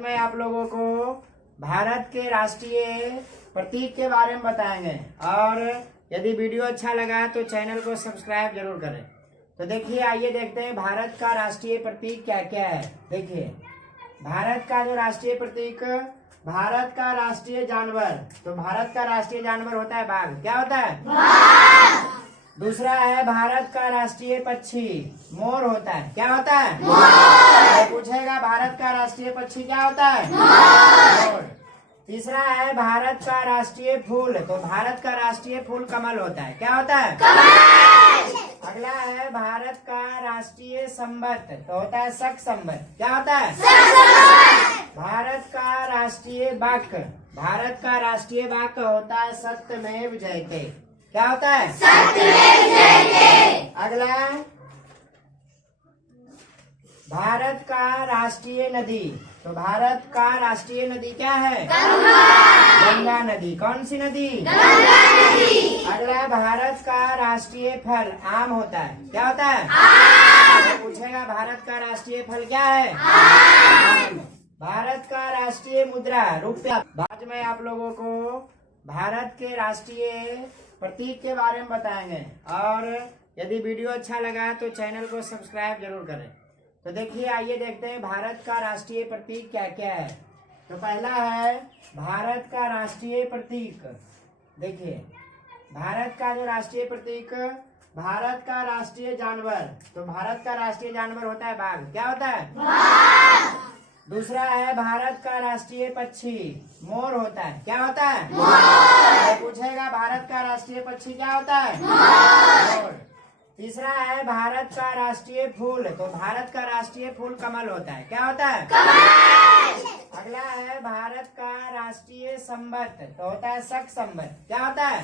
में आप लोगों को भारत के राष्ट्रीय प्रतीक के बारे में बताएंगे और यदि वीडियो अच्छा लगा तो चैनल को सब्सक्राइब जरूर करें। तो देखिए, आइए देखते हैं भारत का राष्ट्रीय प्रतीक क्या क्या है। देखिए, भारत का जो राष्ट्रीय प्रतीक, भारत का राष्ट्रीय जानवर, तो भारत का राष्ट्रीय जानवर होता है बाघ। क्या होता है? बाघ। दूसरा है भारत का राष्ट्रीय पक्षी मोर होता है। क्या होता है? मोर। तो पूछेगा भारत का राष्ट्रीय पक्षी क्या होता है? मोर। तीसरा है भारत का राष्ट्रीय फूल, तो भारत का राष्ट्रीय फूल कमल होता है। क्या होता है? कमल। अगला है भारत का राष्ट्रीय संवत, तो होता है शक संवत। क्या होता है? भारत का राष्ट्रीय वाक्य, भारत का राष्ट्रीय वाक्य होता है सत्यमेव जयते। क्या होता है? सत्यमेव जयते। अगला, भारत का राष्ट्रीय नदी, तो भारत का राष्ट्रीय नदी क्या है? गंगा नदी। कौन सी नदी? गंगा नदी। अगला, भारत का राष्ट्रीय फल आम होता है। क्या होता है? आम। तो पूछेगा भारत का राष्ट्रीय फल क्या है? आम। भारत का राष्ट्रीय मुद्रा रुपया। आज में आप लोगों को भारत के राष्ट्रीय प्रतीक के बारे में बताएंगे और यदि वीडियो अच्छा लगा तो चैनल को सब्सक्राइब जरूर करें। तो देखिए, आइए देखते हैं भारत का राष्ट्रीय प्रतीक क्या क्या है। तो पहला है भारत का राष्ट्रीय प्रतीक। देखिए, भारत का जो राष्ट्रीय प्रतीक, भारत का राष्ट्रीय जानवर, तो भारत का राष्ट्रीय जानवर होता है बाघ। क्या होता है? बाघ। दूसरा है भारत का राष्ट्रीय पक्षी मोर होता है। क्या होता है? मोर। तो पूछेगा भारत का राष्ट्रीय पक्षी क्या होता है? मोर। तीसरा है भारत का राष्ट्रीय फूल, तो भारत का राष्ट्रीय फूल कमल होता है। क्या होता है? कमल। अगला है भारत का राष्ट्रीय संवत, तो होता है शक संवत। क्या होता है?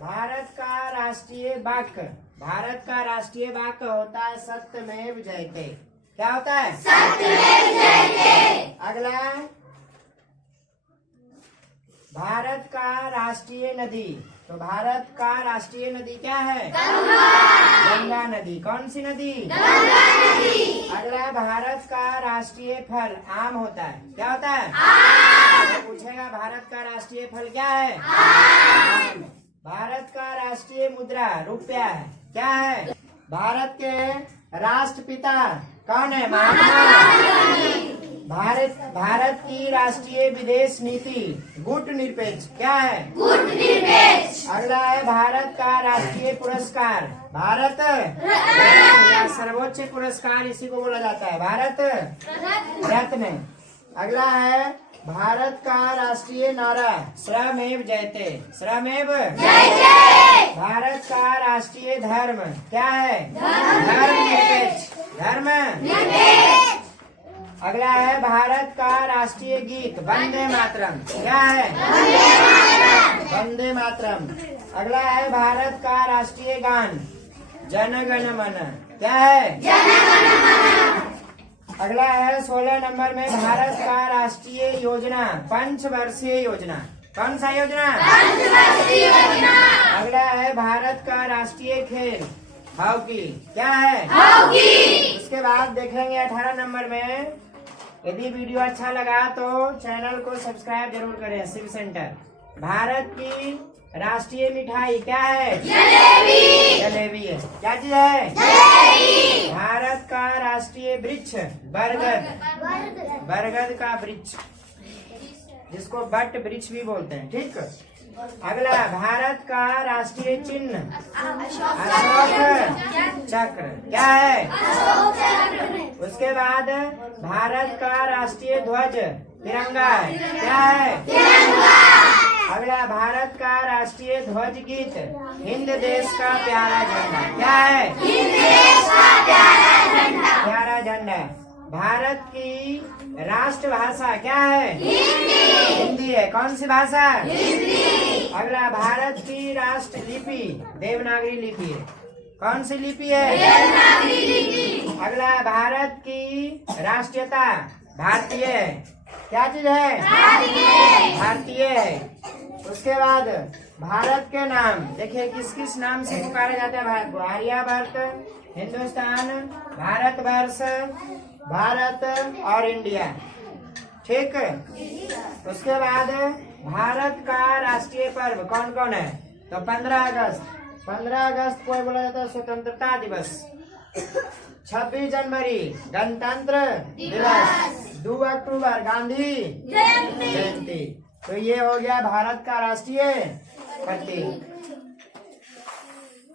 भारत का राष्ट्रीय वाक्य, भारत का राष्ट्रीय वाक्य होता है सत्यमेव जयते। क्या होता है? सत्यमेव जयते। अगला, भारत का राष्ट्रीय नदी, तो भारत का राष्ट्रीय नदी क्या है? गंगा नदी। कौन सी नदी? गंगा नदी। अगला, भारत का राष्ट्रीय फल आम होता है। क्या होता है? आम। तो पूछेगा भारत का राष्ट्रीय फल क्या है? आम। भारत का राष्ट्रीय मुद्रा रुपया है। क्या है? भारत के राष्ट्रपिता कौन है? महात्मा। भारत की राष्ट्रीय विदेश नीति गुट निरपेक्ष। क्या है? गुट निरपेक्ष। अगला है भारत का राष्ट्रीय पुरस्कार भारत या सर्वोच्च पुरस्कार इसी को बोला जाता है भारत रत्न। अगला है भारत का राष्ट्रीय नारा श्रमेव जयते। श्रमेव जयते। भारत का राष्ट्रीय धर्म क्या है? धर्म निरपेक्ष। धर्म निरपेक्ष। अगला है भारत का राष्ट्रीय गीत वंदे मातरम। क्या है? वंदे मातरम। अगला है भारत का राष्ट्रीय गान जन गण मन। क्या है? जन गण मन। अगला है 16 नंबर में भारत का राष्ट्रीय योजना पंचवर्षीय योजना। कौन सा योजना? पंचवर्षीय योजना। अगला है भारत का राष्ट्रीय खेल हॉकी। क्या है? हॉकी। उसके बाद देखेंगे 18 नंबर में, यदि वीडियो अच्छा लगा तो चैनल को सब्सक्राइब जरूर करें। शिव सेंटर। भारत की राष्ट्रीय मिठाई क्या है? जलेबी। जलेबी है। क्या चीज है? जलेबी। भारत का राष्ट्रीय वृक्ष बरगद। बरगद का वृक्ष, जिसको बट वृक्ष भी बोलते हैं। ठीक। अगला, भारत का राष्ट्रीय चिन्ह अशोक चक्र। क्या है? उसके बाद भारत का राष्ट्रीय ध्वज तिरंगा है। क्या है? तिरंगा। अगला, भारत का राष्ट्रीय ध्वज गीत हिंद देश का प्यारा झंडा। क्या है? हिंद देश का प्यारा झंडा। प्यारा झंडा। भारत की राष्ट्रभाषा क्या है? हिंदी। हिंदी है। कौन सी भाषा? हिंदी। अगला, भारत की राष्ट्र लिपि देवनागरी लिपि है। कौन सी लिपि है? देवनागरी लिपि। अगला, भारत की राष्ट्रीयता भारतीय है। क्या चीज है? भारतीय। भारतीय है। उसके बाद भारत के नाम देखिए, किस किस नाम से पुकारा जाता है भारत को? आर्यवर्त, हिंदुस्तान, भारतवर्ष, भारत और इंडिया। ठीक है। उसके बाद भारत का राष्ट्रीय पर्व कौन कौन है? तो 15 अगस्त। 15 अगस्त को बोला जाता है स्वतंत्रता दिवस। 26 जनवरी गणतंत्र दिवस। 2 अक्टूबर गांधी जयंती। तो ये हो गया भारत का राष्ट्रीय प्रतीक।